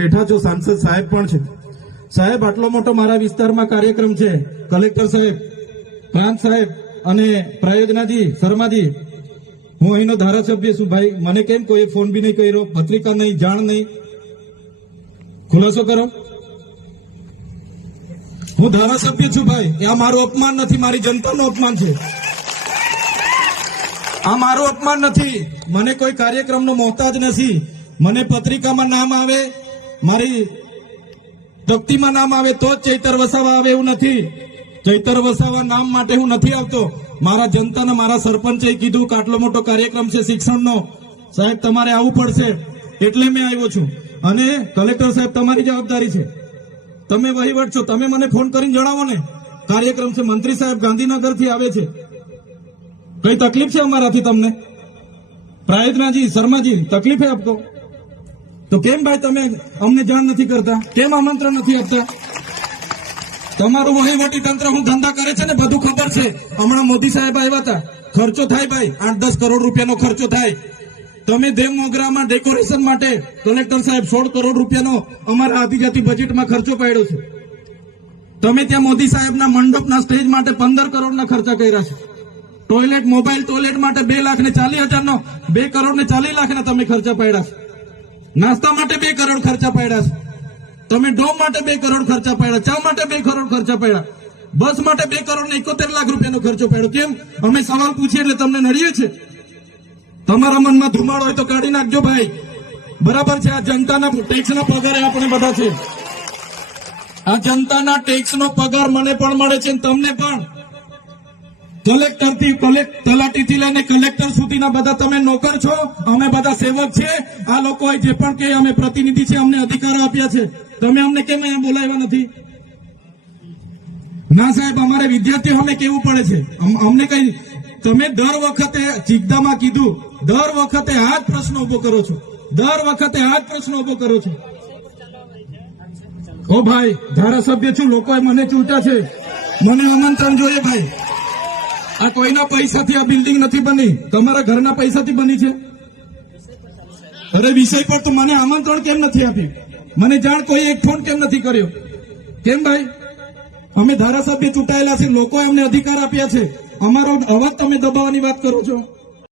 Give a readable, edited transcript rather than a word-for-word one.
બેઠા છો, સાંસદ સાહેબ પણ છે. સાહેબ, આટલો મોટો મારા વિસ્તારમાં કાર્યક્રમ છે. કલેક્ટર સાહેબ, પ્રાંત સાહેબ અને પ્રાયોજનાજી, શર્માજી, હું અહીંનો ધારાસભ્ય છું ભાઈ. મને કેમ કોઈ ફોન બી નહીં કર્યો, પત્રિકા નહીં, જાણ નહીં? ખુલાસો કરો. હું ધારાસભ્ય છું ભાઈ. આ મારું અપમાન નથી, મારી જનતાનું અપમાન છે. આ મારું અપમાન નથી. મને કોઈ કાર્યક્રમનો મોહતાજ નથી. મને પત્રિકામાં નામ આવે, મારી તકતીમાં નામ આવે તો જ ચૈતર વસાવા આવે એવું નથી. ચૈતર વસાવા નામ માટે હું નથી આવતો. મારા જનતાને મારા સરપંચે કીધું કે આટલો મોટો કાર્યક્રમ છે શિક્ષણનો, સાહેબ તમારે આવવું પડશે, એટલે મેં આવ્યો છું. અને કલેક્ટર સાહેબ, તમારી જવાબદારી છે, તમે વહીવટ છો, તમે મને ફોન કરીને જણાવો ને કાર્યક્રમ છે. મંત્રી સાહેબ ગાંધીનગરથી આવે છે, કઈ તકલીફ છે અમારાથી તમને? પ્રાયોજનાજી, શર્માજી, તકલીફ है आपको? તો કેમ ભાઈ તમે અમને જાણ નથી કરતા? કેમ આમંત્રણ નથી આપતા? તમારું વહીવટી તંત્ર હું ધંધા કરે છે ને બધું ખબર છે. હમણાં મોદી સાહેબ આવ્યા હતા, ખર્ચો થાય ભાઈ, 8-10 કરોડ રૂપિયાનો ખર્ચો થાય. તમે દેવ મોગરામાં ડેકોરેશન માટે કલેક્ટર સાહેબ 16 કરોડ રૂપિયાનો અમારા આદિજાતિ બજેટમાં ખર્ચો પાડ્યો છે. તમે ત્યાં મોદી સાહેબના મંડપના સ્ટેજ માટે 15 કરોડના ખર્ચા કર્યા છે. ટોયલેટ, મોબાઈલ ટોયલેટ માટે 2,40,000નો 2 કરોડ ને 40 લાખના તમે ખર્ચા પાડ્યા છે. નાસ્તા માટે 2 કરોડ ખર્ચા પાડ્યા છે. તમે ડોમ માટે 2 કરોડ ખર્ચા પાડ્યા, ચા માટે 2 કરોડ ખર્ચા પાડ્યા, બસ માટે 2 કરોડ ને 71 લાખ રૂપિયાનો ખર્ચો પાડ્યો. કેમ? અમે સવાલ પૂછીએ એટલે તમને નડીએ છે? તમારા મનમાં ધુમાડો હોય તો કાઢી નાખજો ભાઈ. બરાબર છે, આ જનતાના ટેક્સના પગારે આપણે બધા છે. આ જનતાના ટેક્સનો પગાર મને પણ મળે છે, તમને પણ. કલેક્ટરથી તલાટીથી લઈને કલેક્ટર સુધીના બધા તમે નોકર છો, અમે બધા સેવક છે. આ લોકો જે પણ કે અમે પ્રતિનિધિ છે, અમને અધિકારો આપ્યા છે. તમે અમને કેમ અહીંયા બોલાવ્યા નથી? ના સાહેબ, અમારે વિદ્યાર્થીઓ અમે કેવું પડે છે. અમને કઈ, તમે દર વખતે ચિકદામાં કીધું, દર વખતે આ જ પ્રશ્ન ઉભો કરો છો, દર વખતે આ જ પ્રશ્ન ઉભો કરો છો. ઓ ભાઈ, ધારાસભ્ય છું, લોકોએ મને ચૂંટ્યા છે, મને આમંત્રણ જોઈએ ભાઈ. આ કોઈના પૈસાથી આ બિલ્ડિંગ નથી બની, તમારા ઘરના પૈસાથી બની છે. અરે વિષય પર તો મને આમંત્રણ કેમ નથી આપ્યું? મને જાણ કોઈ એક ફોન કેમ નથી કર્યો? કેમ ભાઈ? અમે ધારાસભ્ય ચૂંટાયેલા છે, લોકોએ અમને અધિકાર આપ્યા છે, અમારો અવાજ તમે દબાવવાની વાત કરો છો.